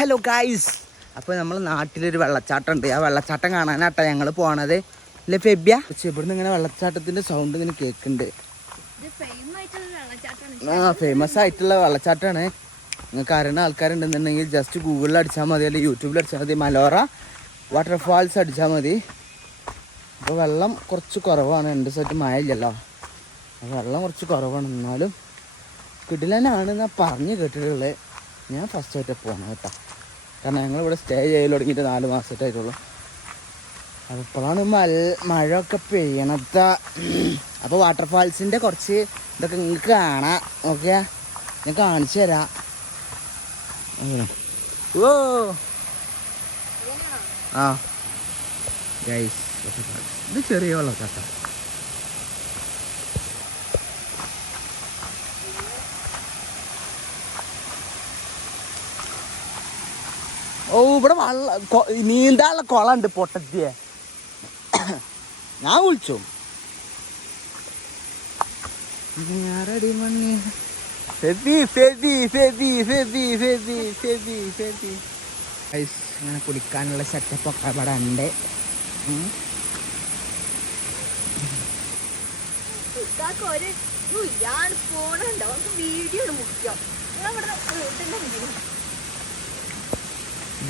Hello guys അപ്പോൾ നമ്മൾ നാട്ടിലൊരു വെള്ളച്ചാട്ടം ഉണ്ട് ആ വെള്ളച്ചാട്ടം കാണാനാട്ടോ ഞങ്ങൾ പോണത്. അല്ലേ ഫെബ്യ? പക്ഷെ ഇവിടുന്ന് ഇങ്ങനെ വെള്ളച്ചാട്ടത്തിന്റെ സൗണ്ട് ഇങ്ങനെ കേൾക്കുന്നുണ്ട് ആ ഫേമസ് ആയിട്ടുള്ള വെള്ളച്ചാട്ടമാണ് നിങ്ങൾക്ക് അറിയുന്ന ആൾക്കാരുണ്ടെന്നുണ്ടെങ്കിൽ ജസ്റ്റ് ഗൂഗിളിൽ അടിച്ചാൽ മതി അല്ലെങ്കിൽ യൂട്യൂബിൽ അടിച്ചാൽ മതി. മലോറ വാട്ടർഫാൾസ് അടിച്ചാൽ മതി. അപ്പോൾ വെള്ളം കുറച്ച് കുറവാണ്. രണ്ട് സൈറ്റ് മഴയില്ലല്ലോ അപ്പോൾ വെള്ളം കുറച്ച് കുറവാണ്. എന്നാലും കിടിലനാണ് പറഞ്ഞ് കേട്ടിട്ടുള്ളത് ഞാൻ ഫസ്റ്റ് ആയിട്ട് പോകണം കേട്ടോ. കാരണം ഞങ്ങളിവിടെ സ്റ്റേ ചെയ്ത് തുടങ്ങിയിട്ട് നാല് മാസമായിട്ടുള്ളൂ അപ്പോൾ ഇപ്പോഴാണ് മൽ മഴ ഒക്കെ പെയ്യണത്ത അപ്പോൾ വാട്ടർഫാൾസിന്റെ കുറച്ച് ഇതൊക്കെ നിങ്ങൾക്ക് കാണാം. ഓക്കെ ഞാൻ കാണിച്ചു തരാം. ഓ. ആ. ഗൈസ് ഇത് ചെറിയ വെള്ളച്ചാട്ടം. ഓ ഇവിടെ വള്ള നീന്താനുള്ള കുളമുണ്ട് പൊട്ടത്തിയെ. ഞാൻ വിളിച്ചു ഇങ്ങനെ കുളിക്കാനുള്ള സെറ്റപ്പ് അവിടെ ഇവിടെ ഉണ്ട്. ഒരു ഞാൻ പോണുണ്ടോ. നമുക്ക് വീഡിയോ മുഖ്യം. നിങ്ങളിവിടെ വീട്ടിലുണ്ടെങ്കിൽ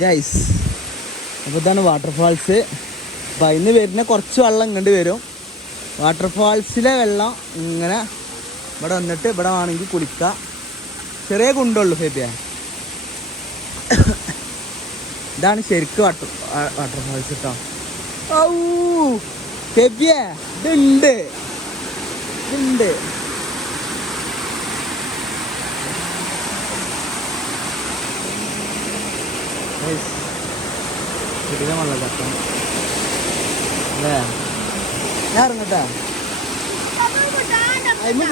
ഗൈസ് അപ്പോൾ ഇതാണ് വാട്ടർഫാൾസ് അപ്പം അതിന് വരുന്ന കുറച്ച് വെള്ളം ഇങ്ങോട്ട് വരും. വാട്ടർഫാൾസിലെ വെള്ളം ഇങ്ങനെ ഇവിടെ വന്നിട്ട് ഇവിടെ വേണമെങ്കിൽ കുളിക്കാം. ചെറിയ കുണ്ടുള്ളൂ ഫേബിയ. ഇതാണ് ശരിക്കും വാട്ടർ വാട്ടർഫാൾസ് കേട്ടോ ഔ! ഫേബിയ ഇതുണ്ട്. ഇതുണ്ട്. Guys, കിടിലം വെള്ളച്ചാട്ടം അല്ലേ ഞാൻ ഇറങ്ങട്ടെ അതിന്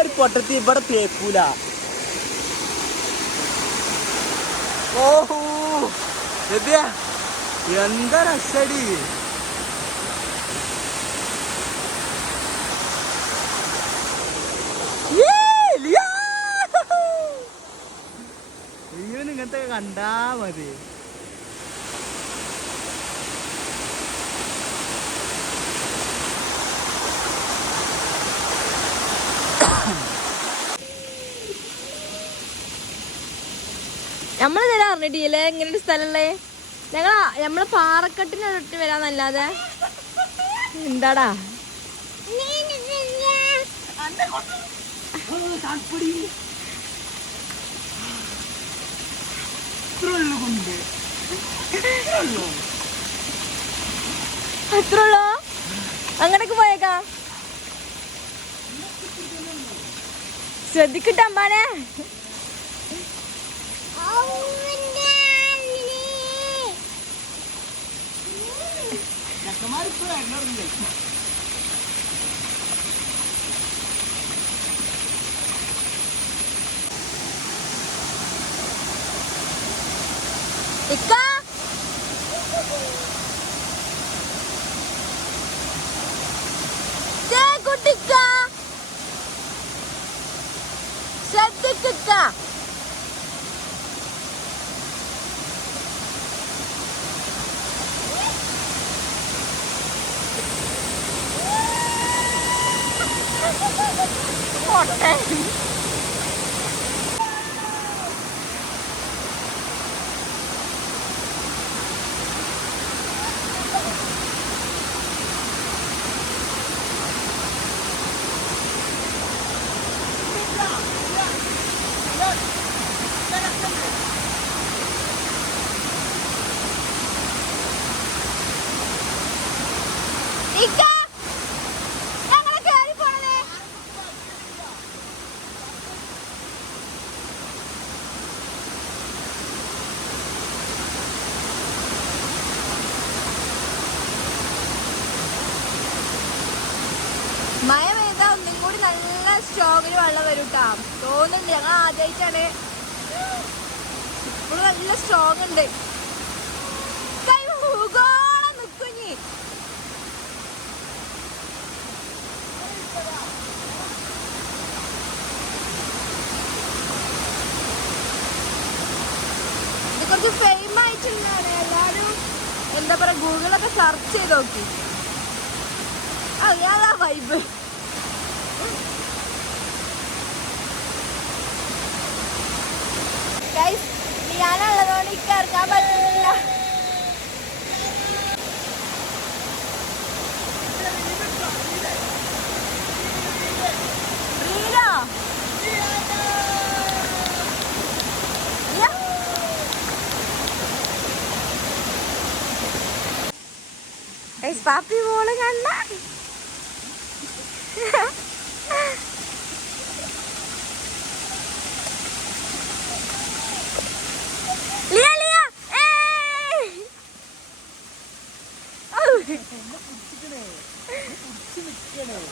ഒരു പൊട്ടത്തി ഇവിടെ തേക്കൂല. ഓഹോ. എന്താ രസടി ഇങ്ങനത്തെ കണ്ടാ മതി. നമ്മൾ തരാൻ അറിഞ്ഞിട്ടില്ലേ ഇങ്ങനെ ഒരു സ്ഥലല്ലേ ഞങ്ങൾ നമ്മൾ പാറക്കെട്ടിനടുത്ത് വരാന്നല്ലാതെ. എന്താടാ? അത്രയുള്ളോ? അങ്ങനൊക്കെ പോയേക്കാം. ശ്രദ്ധിക്കട്ടെ അമ്പാനെ. ver, yardım et. short. സ്റ്റോക്കിൽ വെള്ളം വരും കേട്ടാ തോന്നുന്നുണ്ട് ഞങ്ങൾ ആദ്യമായിട്ടാണ് ഇപ്പോഴും നല്ല സ്ട്രോങ് ഉണ്ട്. എന്താ പറയാ ഗൂഗിളൊക്കെ സെർച്ച് ചെയ്ത് നോക്കി. അറിയാതാ വൈബ് ഞാനുള്ളതുകൊണ്ട് എനിക്ക് ഇറക്കാൻ പറ്റുന്നില്ല പാപ്പി മോൾ കണ്ട ലിയ ലിയ.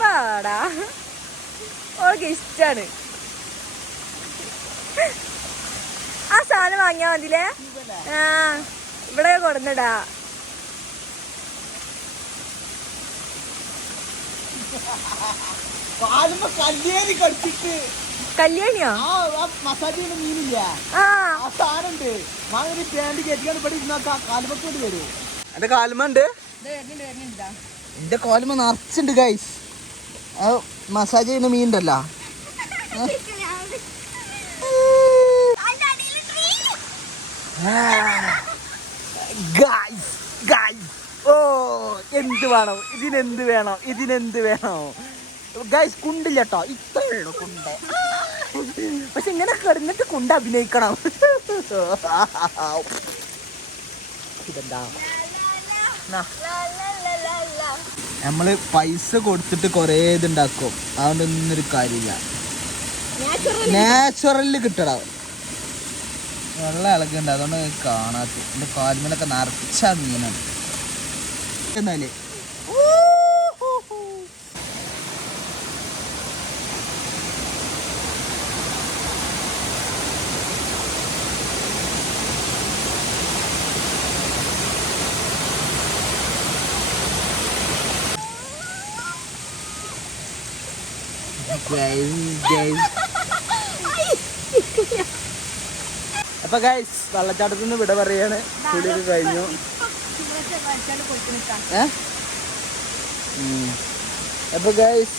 പാടാ. ഓൾക്ക് ഇഷ്ടാണ്. ആ സാധനം വാങ്ങിയാ മതിലേ ആ ഇവിടെ കൊടുന്നിടാ. കല്ലേരി കടിച്ചിട്ട്. കല്യാണിയോ? ആ ആ മസാജ് ചെയ്യുന്ന മീനില്ല. ആ. ആ സാധനമുണ്ട് മാങ്ങി പാന്റ് കയറ്റിക്കാണ് ഇവിടെ ഇരുന്നാ കാലുമൊക്കെ വരും. എന്റെ കാലുമുണ്ട് എന്റെ കാലുമ നിറച്ചുണ്ട് ഗൈസ് ആ മസാജ് ചെയ്യുന്ന മീൻ ഉണ്ടല്ലോ ഓ എന്ത് വേണോ? ഇതിനെന്ത് വേണോ? ഇതിനെന്ത് വേണോ? ഗൈസ് കുണ്ടില്ലട്ടോ ഇത്രേ ഉള്ളൂ കുണ്ട്. പക്ഷെ ഇങ്ങനെ കിടന്നിട്ട് കൊണ്ട് അഭിനയിക്കണം. ഇതെന്താ? നമ്മൾ നമ്മൾ പൈസ കൊടുത്തിട്ട് കൊറേ ഇതുണ്ടാക്കും. അതുകൊണ്ട് ഒരു കാര്യമില്ല. നാച്ചുറൽ. കിട്ടടാ വെള്ളം ഇളകുണ്ട്. അതുകൊണ്ട് കാണാത്ത എന്റെ കാൽമേലൊക്കെ നിറച്ച മീനാണ്. എന്നാൽ? അപ്പൊ ഗൈസ് വെള്ളച്ചാട്ടത്തിൽ നിന്ന് വിട പറയാണ്. കുളിയൊക്കെ കഴിഞ്ഞു. അപ്പൊ ഗൈസ്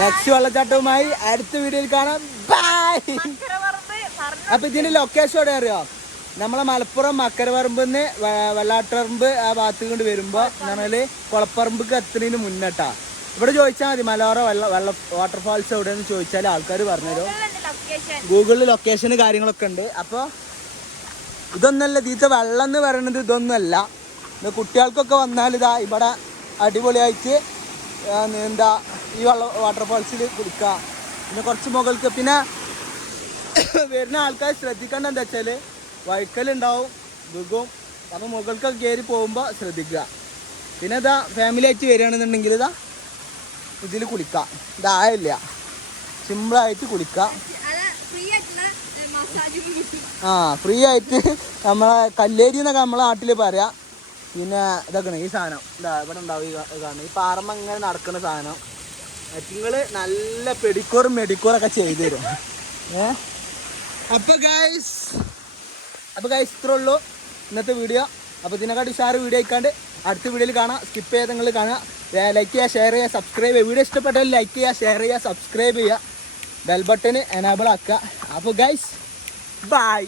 നെക്സ്റ്റ് വെള്ളച്ചാട്ടവുമായി അടുത്ത വീഡിയോയിൽ കാണാം. ബൈ അപ്പൊ ഇതിന്റെ ലൊക്കേഷൻ എവിടെ അറിയോ? നമ്മളെ മലപ്പുറം മക്കരപറമ്പിന്ന് വെള്ളാട്ടറമ്പ് ആ ഭാഗത്ത് കൊണ്ട് വരുമ്പോ എന്നാൽ കുളപ്പറമ്പ് എത്തുന്നതിന് മുന്നട്ടാ. ഇവിടെ ചോദിച്ചാൽ മതി മലോറ വെള്ള വെള്ള വാട്ടർഫാൾസ് എവിടെയെന്ന് ചോദിച്ചാൽ ആൾക്കാർ പറഞ്ഞുതരും. ഗൂഗിളിൽ ലൊക്കേഷന് കാര്യങ്ങളൊക്കെ ഉണ്ട്. അപ്പോൾ ഇതൊന്നല്ല തീറ്റ വെള്ളം എന്ന് പറയുന്നത് ഇതൊന്നല്ല. ഇത് കുട്ടികൾക്കൊക്കെ വന്നാൽ ഇതാ ഇവിടെ അടിപൊളിയായിട്ട് എന്താ ഈ വെള്ള വാട്ടർഫാൾസിൽ കുളിക്കുക പിന്നെ കുറച്ച് മുകൾക്ക് പിന്നെ വരുന്ന ആൾക്കാർ ശ്രദ്ധിക്കേണ്ട എന്താ വെച്ചാൽ വഴുക്കലുണ്ടാവും വികും അപ്പോൾ മുകൾക്കൊക്കെ കയറി പോകുമ്പോൾ ശ്രദ്ധിക്കുക. പിന്നെ ഇതാ ഫാമിലി ആയിട്ട് വരികയാണെന്നുണ്ടെങ്കിൽ ഇതാ ഇതിൽ കുളിക്കാം. ഇതായില്ല. സിമ്പിളായിട്ട് കുളിക്കാം. ആ ഫ്രീ ആയിട്ട് നമ്മളെ കല്ലേരി എന്നൊക്കെ നമ്മളെ നാട്ടിൽ പറയാം. പിന്നെ ഇതൊക്കെ ഈ സാധനം. ഇവിടെ ഉണ്ടാവും ഈ പാറമ്മ ഇങ്ങനെ നടക്കുന്ന സാധനം. നിങ്ങൾ നല്ല പെഡിക്കോറും മെഡിക്കോറൊക്കെ ചെയ്തു തരും. അപ്പൊ ഗൈസ് അപ്പൊ ഗൈസ് ഇത്രേ ഉള്ളൂ ഇന്നത്തെ വീഡിയോ അപ്പോൾ ഇതിനെക്കാട്ടി ഉഷാറ് വീഡിയോ ആയിക്കാണ്ട് അടുത്ത വീഡിയോയിൽ കാണാം. സ്കിപ്പ് ചെയ്ത് നിങ്ങൾ കാണാം ലൈക്ക് ചെയ്യുക ഷെയർ ചെയ്യുക സബ്സ്ക്രൈബ് ചെയ്യുക വീഡിയോ ഇഷ്ടപ്പെട്ടാൽ ലൈക്ക് ചെയ്യുക ഷെയർ ചെയ്യുക സബ്സ്ക്രൈബ് ചെയ്യുക ബെൽ ബട്ടൺ എനാബിൾ ആക്കുക. അപ്പോൾ ഗൈസ് ബൈ